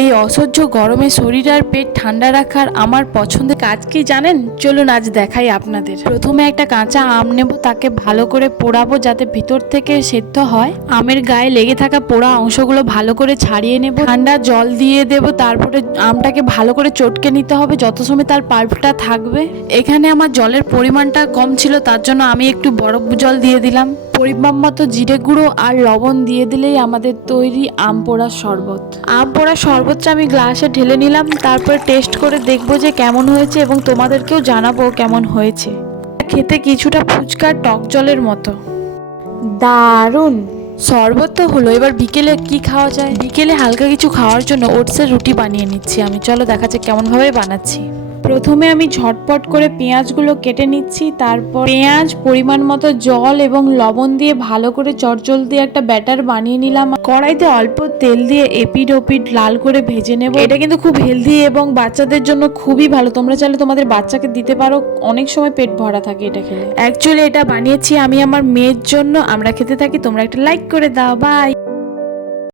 এই অসহ্য গরমে শরীর আর পেট ঠান্ডা রাখার আমার পছন্দের কাজ কি জানেন? চলুন আজ দেখাই আপনাদের। প্রথমে একটা কাঁচা আম নেব, তাকে ভালো করে পোড়াবো যাতে ভিতর থেকে সেদ্ধ হয়। আমের গায়ে লেগে থাকা পোড়া অংশগুলো ভালো করে ছাড়িয়ে নেব। ঠান্ডা জল দিয়ে দেব, তারপরে আমটাকে ভালো করে চটকে নিতে হবে যত সময় তার পাল্পটা থাকবে। এখানে আমার জলের পরিমাণটা কম ছিল, তার জন্য আমি একটু বরফ জল দিয়ে দিলাম। পরিমাণ মতো জিরে গুঁড়ো আর লবণ দিয়ে দিলেই আমাদের তৈরি আম পোড়ার শরবত। আম পোড়ার শরবতটা আমি গ্লাসে ঢেলে নিলাম, তারপরে টেস্ট করে দেখবো যে কেমন হয়েছে এবং তোমাদেরকেও জানাবো কেমন হয়েছে। খেতে কিছুটা ফুচকার টক জলের মতো, দারুণ। শরবত তো হলো, এবার বিকেলে কি খাওয়া যায়? বিকেলে হালকা কিছু খাওয়ার জন্য ওটসের রুটি বানিয়ে নিচ্ছি আমি। চলো দেখা যাক কেমনভাবে বানাচ্ছি। প্রথমে আমি ঝটপট করে পেঁয়াজগুলো কেটে নিচ্ছি, তারপর পেঁয়াজ, পরিমাণ মতো জল এবং লবণ দিয়ে ভালো করে চটজল দিয়ে একটা ব্যাটার বানিয়ে নিলাম। কড়াইতে অল্প তেল দিয়ে এপিড ওপিড লাল করে ভেজে নেব। এটা কিন্তু খুব হেলদি এবং বাচ্চাদের জন্য খুবই ভালো। তোমরা চাইলে তোমাদের বাচ্চাকে দিতে পারো, অনেক সময় পেট ভরা থাকে এটা খেলে। অ্যাকচুয়ালি এটা বানিয়েছি আমি আমার মেয়ের জন্য। আমরা খেতে থাকি, তোমরা একটা লাইক করে দাও। বাই।